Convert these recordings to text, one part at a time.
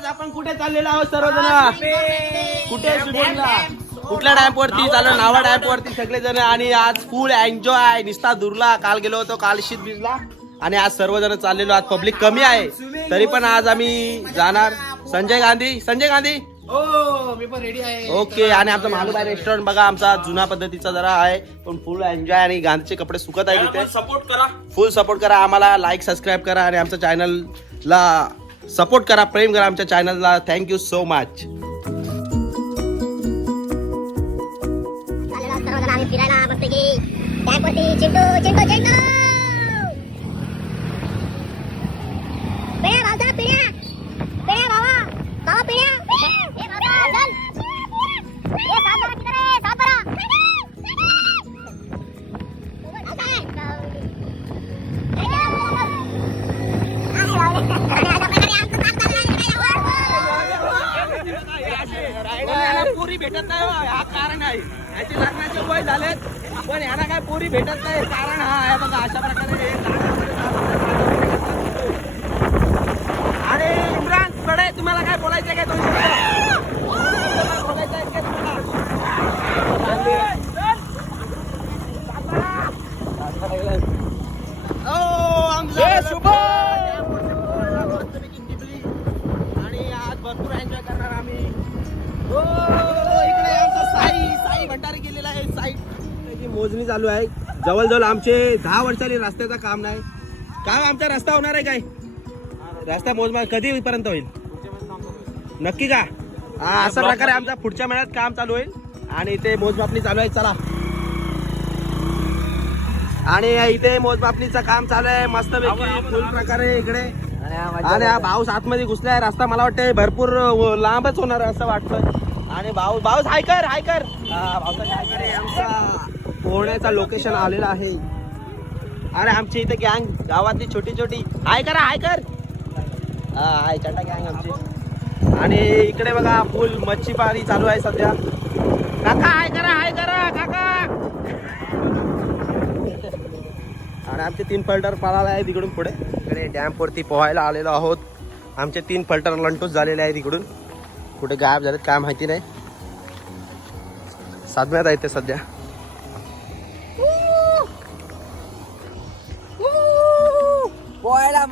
आज आपण कुठे चाललेलो आहोत सर्वजण? कुठे शूटिंगला? कुठल्या डॅम वरती चाललो? नावा डॅम वरती सगळेजण. आणि आज फुल एन्जॉय. निस्ता दुरला. काल गेलो होतो कालशीत बीचला आणि आज सर्वजण चाललेलो. आज पब्लिक कमी आहे तरी पण आज आम्ही जाणार. संजय गांधी हो मी पण रेडी आहे. ओके. आणि आमचा मालूबाई रेस्टॉरंट बघा, आमचा जुना पद्धतीचा जरा आहे पण फुल एन्जॉय. आणि गांधीचे कपडे सुकत आहे तिथे. सपोर्ट करा, फुल सपोर्ट करा आम्हाला. लाईक सबस्क्राईब करा आणि आमच्या चॅनलला सपोर्ट करा, प्रेम करा आमच्या चॅनलला. Thank you so much. आम्ही फिरायला मस्त की टॅपवरती चिंटू चिंटू चिंटू पिण्या भावचा पिण्या पिण्या भावा भावा पिण्या ए भावा चल ए सात किती रे सात पोरी भेटत नाही हा कारण आहे. याचे लग्नाचे वय झाले पण यांना काय पोरी भेटत नाही. कारण हा आहे बघा अशा प्रकारे. आणि इम्रान बडे तुम्हाला काय बोलायचं काय? बोलायचं आहे का आणि आज भरपूर एन्जॉय करणार आम्ही. इकडे आमचा साई भंडारी गेलेला आहे. साई मोजणी चालू आहे. जवळजवळ आमचे 10 वर्षांनी रस्त्याचं काम नाही. काय आमचा रस्ता होणार आहे? काय रस्ता मोजमाप कधीपर्यंत होईल? नक्की का? हा अशा प्रकारे आमचा पुढच्या महिन्यात काम चालू होईल आणि इथे मोजमापणी चालू आहे. चला. आणि इथे मोजमापणीचं काम चालू आहे मस्त फुल प्रकारे इकडे. आणि हा भाऊस आतमध्ये घुसलाय. रस्ता मला वाटतं भरपूर लांबच होणार असं वाटतं. आणि भाऊस हाय कर आमचा पोहण्याचा लोकेशन आलेला आहे. अरे आमची इथे गँग गावातली छोटी छोटी हाय कर हाय चटा गँग आमची. आणि इकडे बघा फुल मच्छी पाणी चालू आहे सध्या. काका हाय करा काका. आणि आमचे 3 पल्टर पळाला आहे तिकडून पुढे. इकडे डॅम्प वरती पोहायला आलेलो आहोत. आमचे 3 पल्टर लंटूस झालेले आहेत तिकडून. कुठे गायब झालेत काय माहिती नाही. साधण्यात आहेत ते सध्या.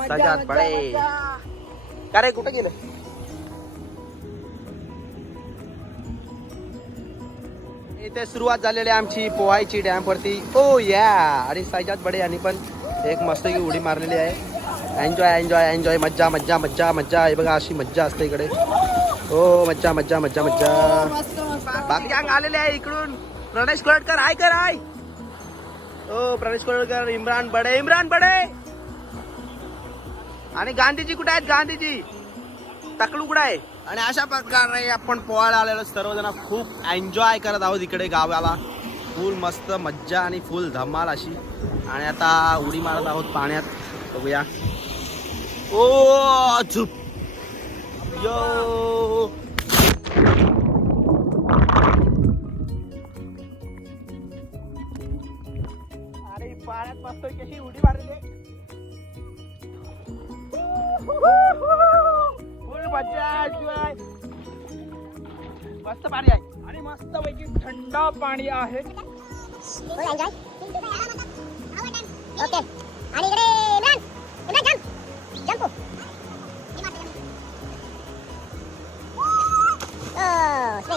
सजात पडे का रे? कुठे गेले? इथे सुरुवात झालेली आमची पोहायची डॅम वरती. ओ या. आणि सजात बडे यांनी पण एक मस्त उडी मारलेली आहे. एन्जॉय मज्जा मज्जा मज्जा मज्जा. हे बघा अशी मज्जा असते इकडे. हो मज्जा मज्जा मज्जा मज्जा. बाकी गँग आलेले आहे इकडून. प्रणेश कोळटकर हाय कर हाय. ओ प्रणेश कोळटकर. इम्रान बडे आणि गांधीजी कुठे आहेत? गांधीजी तकलू कुठे आहे? आणि अशा प्रकारे आपण पोहायला आलेलो सर्वजण खूप एन्जॉय करत आहोत इकडे गावाला. फुल मस्त मज्जा आणि फुल धमाल अशी. आणि आता उडी मारत आहोत पाण्यात. बघूया. ओ झुप यो. अरे पाण्यात मस्त कशी उडी मारली. फुल मज्जा एन्जॉय. मस्त पाणी आहे आणि मस्त पैकी थंड पाणी आहे. ओके. आणि इकडे इम्रान जंप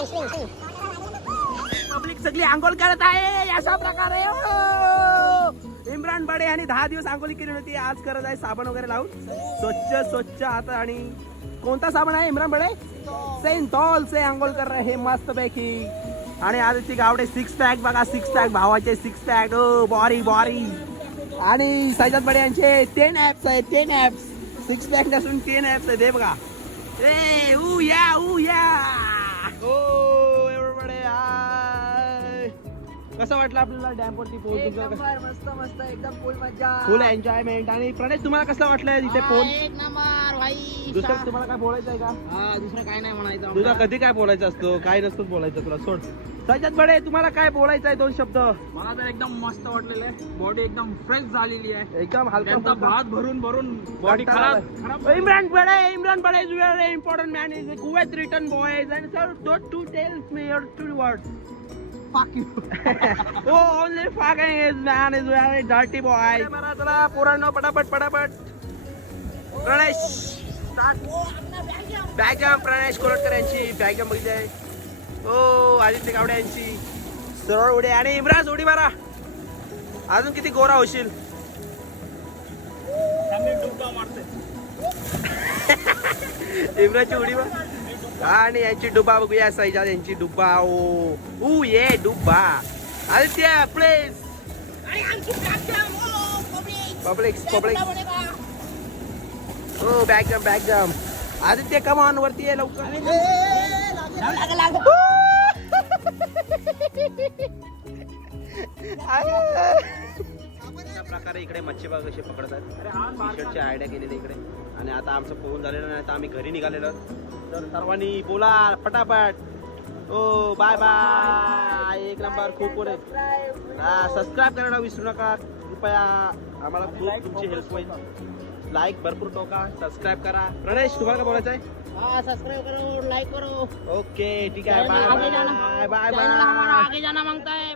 स्विंग. पब्लिक सगळी आंघोळ करत आहे अशा प्रकारे. इम्रान बडे यांनी 10 दिवस आंघोळी केली होती. आज करत आहे साबण वगैरे लावून स्वच्छ आता. आणि कोणता साबण आहे इम्रान बडे? सेंटॉल से आंघोळ कर रहे हे मस्त पैकी. आणि आजची गावडे 6 पॅक बघा. 6 पॅक भावाचे 6 पॅक. बॉरी. आणि सजात बडे यांचे 10 ऍप्स आहेत. 10 ऍप्स 6 पॅक नसून 10 ऍप्स आहेत. हे बघा. ए ऊ या. ओ एवढे कसं वाटलं आपल्याला डॅम वरती पोहोचून? मस्त एकदम फुल मज्जा, फुल एन्जॉयमेंट. आणि प्रणेश तुम्हाला कसं वाटलं इथे पोहोच? एक नंबर भाई दुसरं तुम्हाला काय बोलायचं आहे का? हा दुसरं काय नाही म्हणायचं तुझा कधी काय बोलायचं असतो? काय नसतोच बोलायचं तुला, सोड. सज्जद बडे, तुम्हाला काय बोलायचं आहे? 2 शब्द. मला तर एकदम मस्त वाटलेलं आहे. बॉडी एकदम फ्रेश झालेली आहे. एकदम हलका त्यांचा फुलका. भात भरून भरून बॉडी खराब Imran Bade is a very important man. He's a Kuwait return boys. And sir, don't to tell me your 2 words. fuck you. Oh, only fucking his man is very dirty boy. चला पोरांनो, पटापट पटापट. Pranesh bag jam Pranesh Koratkar यांची bag jam बघितली. हो, आदित्य गावडे यांची सरळ उडी आणि इम्रान उडी मारा. अजून किती गोरा होशील. इम्रानची उडी मार आणि यांची डुबा बघूया. सैजाद यांची डुबा. ओ ये डुबा. आदित्य प्लीज. पब्लिक हो, bag jam. Aditya come on, वरती आहे लवकर. अशा प्रकारे इकडे मच्छी बघ कशी पकडतात. टी-शर्टची आयडिया केलेली इकडे. आणि आता आमचं पोहून झालेलं नाही, आता आम्ही घरी निघालेलो. तर सर्वांनी बोला पटापट. ओ बाय बाय. 1 नंबर. खूप पुढे सबस्क्राईब करायला विसरू नका कृपया. आम्हाला खूप तुमची हेल्प होईल. लाईक भरपूर टोका, सबस्क्राईब करा. प्रणेश, तुम्हाला काय बोलायचं आहे? हाँ सब्सक्राइब करो, लाइक करो. ओके ठीक आहे. बाय आगे जाना बाय बाय चैनल हमारा बाय. आगे जाना मांगता है.